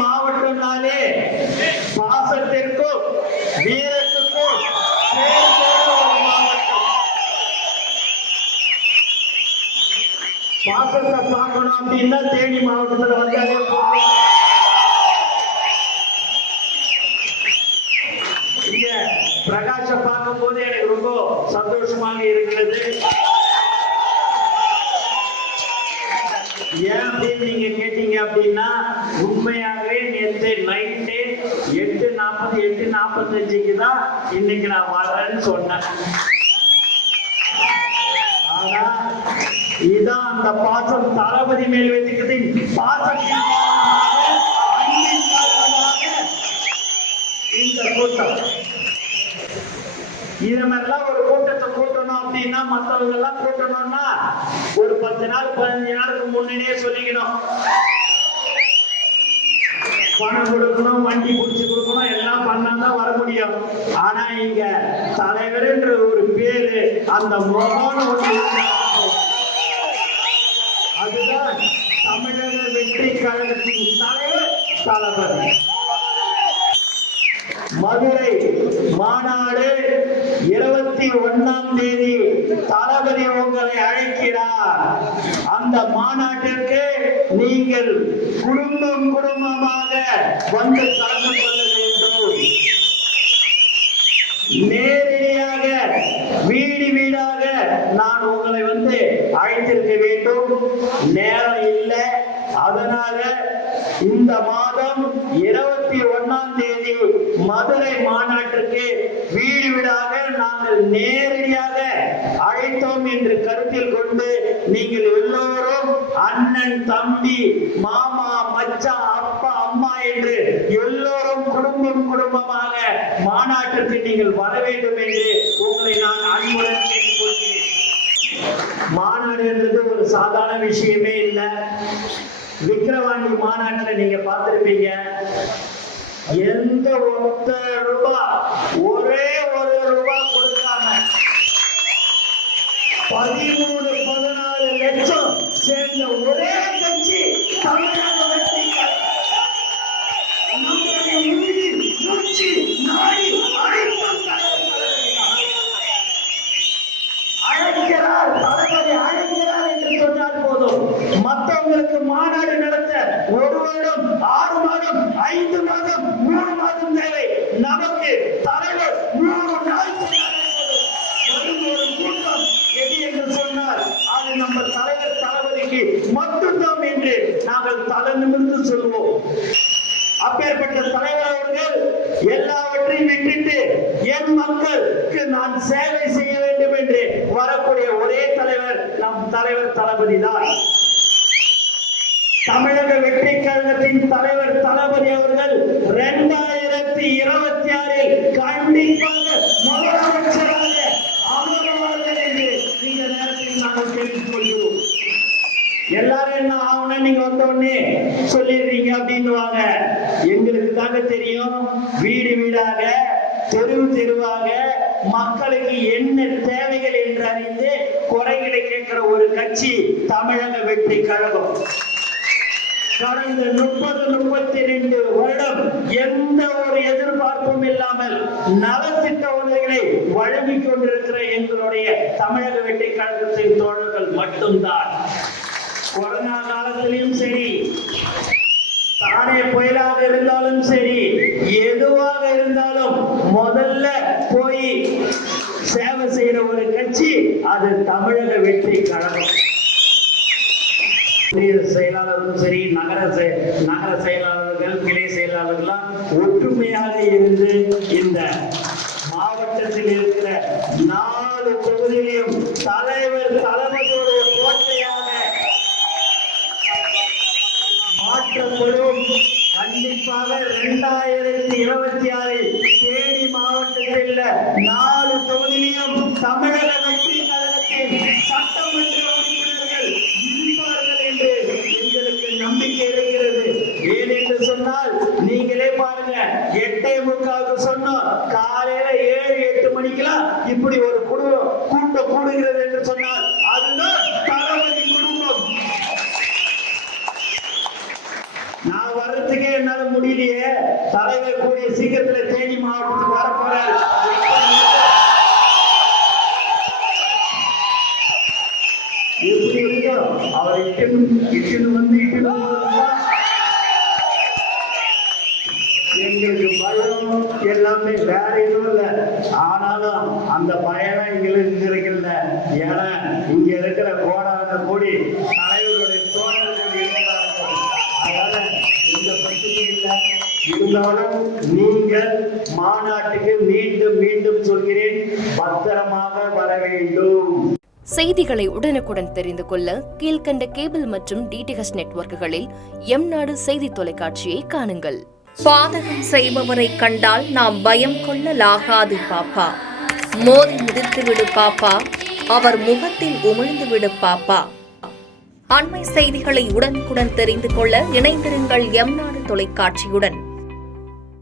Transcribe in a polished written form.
மாவட்டம்னாலே பாசத்திற்கும் வீரத்துக்கும் ஒரு மாவட்டம். பாசத்தை பார்க்கணும் அப்படின்னா தேனி மாவட்டத்தில் வந்தாலே இங்க பிரகாஷ பார்க்கும் போது எனக்கு ரொம்ப சந்தோஷமாக இருக்கிறது. ஏன் அப்படின்னு நீங்க கேட்டீங்க அப்படின்னா, உண்மையாகவே நேற்று நைட்டு 8:40 8:45 தான் இன்னைக்கு நான் வரேன்னு சொன்னேன். ஆனா இதான் அந்த பாசம் தளபதி மேல் வைத்துக்கிறதின் பாசத்தின் இந்த கூட்டம். இது மாதிரிலாம் ஒரு கூட்டத்தை கூட்டணும் அப்படின்னா, மற்றவங்க எல்லாம் கூட்டணும்னா ஒரு 10 நாள் 15 நாளுக்கு முன்னாடியே சொல்லிக்கணும். பணம் கொடுக்கணும், வண்டி பிடிச்சி கொடுக்கணும், எல்லாம் பண்ணாதான் வர முடியும். ஆனா இங்க தலைவர் என்ற ஒரு பேரு, அந்த முகம் அதுதான் தமிழக வெற்றி கழகத்தின் தலைவர் தளபதி. மதுரை மாநாடு 21ஆம் தேதி தளபதி உங்களை அழைக்கிறார். அந்த மாநாட்டிற்கு நீங்கள் குடும்பமாக வந்து கலந்து கொள்ள வேண்டும். நேரடியாக வீடாக நான் உங்களை வந்து அழைத்திருக்க வேண்டும். நேரம் இல்லை. அதனால இந்த மாதம் 21ஆம் தேதி மதுரை மாநாட்டிற்கு வீடாக நாங்கள் நேரடியாக அழைத்தோம் என்று கருத்தில் கொண்டு நீங்கள் எல்லோரும் அண்ணன், தம்பி, மாமா, மச்சான், அப்பா, அம்மா என்று எல்லோரும் குடும்பமாக மாநாட்டிற்கு நீங்கள் வர வேண்டும் என்று உங்களை நான் அன்புடன் கேட்டுக்கொள்கிறேன். மாநாடு என்றது ஒரு சாதாரண விஷயமே இல்லை. விக்கிரவாண்டி மாநாட்டில் நீங்க பார்த்திருப்பீங்க. எந்த ஒரே ஒரு ரூபாய் கொடுக்காம 13-14 லட்சம் சேர்ந்த ஒரே கட்சி தமிழக வெற்றி கழகம். அழைக்கிறார், தளபதி அழைக்கிறார் என்று சொன்னால் போதும். மற்றவங்களுக்கு மாநாடு நடத்த 1 வருடம், 6 மாதம், 5 மாதம், 3 மாதம் தேவை. நமக்கு தலைவர் 3 நாள் ஒரு கூட்டம் எது என்று சொன்னால் அது நம்ம தலைவர் தளபதிக்கு மட்டும்தான் என்று நாங்கள் தலை நிமிர்ந்து சொல்வோம். அப்பேற்பட்ட தலைவர் அவர்கள் எல்லாவற்றையும் விட்டுட்டு என் மக்களுக்கு நான் சேவை செய்ய வேண்டும் என்று வரக்கூடிய ஒரே தலைவர் நம் தலைவர் தளபதி தான். தமிழக வெற்றி கழகத்தின் தலைவர் தளபதி அவர்கள் 2026 கண்டிப்பாக முதலமைச்சராக அமர்வார்கள் என்று இந்த நேரத்தில் நாங்கள் கேட்டுக் கொள்கிறோம். எல்லாரும் என்ன ஆகணும், நீங்க வந்த உடனே சொல்லிடுறீங்க அப்படின்னுவாங்க. எங்களுக்கு தாங்க தெரியும். வீடாக தெருவாக மக்களுக்கு என்ன தேவைகள் என்று அறிந்து குறைகளை கேட்கிற ஒரு கட்சி தமிழக வெற்றி கழகம். கடந்த 30-32 வருடம் எந்த ஒரு எதிர்பார்ப்பும் இல்லாமல் நலத்திட்ட உதவிகளை வழங்கிக் கொண்டிருக்கிற எங்களுடைய தமிழக வெற்றி கழகத்தின் தோழர்கள் மட்டும்தான். கொரோனா காலத்திலும் சரி, தானே புயலாக இருந்தாலும் சரி, எதுவாக இருந்தாலும் முதல்ல போய் சேவை செய்யற ஒரு கட்சி அது தமிழக வெற்றி கழகம். செயலாளர்களும் சரி, நகர செயலாளர்கள், கிளை செயலாளர்கள் ஒற்றுமையாக இருந்து இந்த மாவட்டத்தில் இருக்கிற 4 தொகுதியிலும் தலைவர் தளபதியுடைய கோட்டையாக மாற்றப்படும். கண்டிப்பாக 2026 தேனி மாவட்டத்தில் 4 தொகுதியிலும் தமிழக வெற்றி கழகத்தின் சட்டமன்ற உறுப்பினர்கள் இருப்பார்கள் என்று எங்களுக்கு நம்பிக்கை இருக்கிறது. ஏன் என்று சொன்னால் நீங்களே பாருங்க, 8:45 சொன்னோம், காலையில 7-8 மணிக்கெல்லாம் இப்படி ஒரு கூட்டம் கூடுகிறது என்று சொன்னால் அதுதான் தளபதி குடும்பம். நான் வர்றதுக்கே என்னால முடியலையே. தலைவர் கூடிய சீக்கிரத்துல தேனி மாவட்டத்துக்கு வர போறாரு. எப்படி இருக்கும் அவர் இட்டுன்னு வந்து எங்களுக்கு பயம் எல்லாமே வேற எதுவும் இல்லை. ஆனாலும் அந்த பயணம் எங்களுக்கு இருக்குல்ல. ஏன்னா இங்க இருக்கிற கோடான கூடி தலைவருடைய தோழர்கள் இருக்கிறார்கள். அதனால எந்த பிரச்சனையும் இல்லை. இருந்தாலும் நீங்கள் மாநாட்டுக்கு மீண்டும் மீண்டும் சொல்கிறேன், பத்திரமாக வர வேண்டும். செய்திகளை உடனுக்குடன் தெரிந்து கொள்ள கீழ்கண்ட கேபிள் மற்றும் டிடிஹெச் நெட்வொர்க்குகளில் எம்நாடு செய்தி தொலைக்காட்சியை காணுங்கள். பாதகம் செய்பவரை கண்டால் நாம் பயம் கொள்ளலாகாது பாப்பா. மோதி மிதித்துவிடு பாப்பா, அவர் முகத்தில் உமிழ்ந்துவிடு பாப்பா. அண்மை செய்திகளை உடனுக்குடன் தெரிந்து கொள்ள இணைந்திருங்கள் எம்நாடு தொலைக்காட்சியுடன்.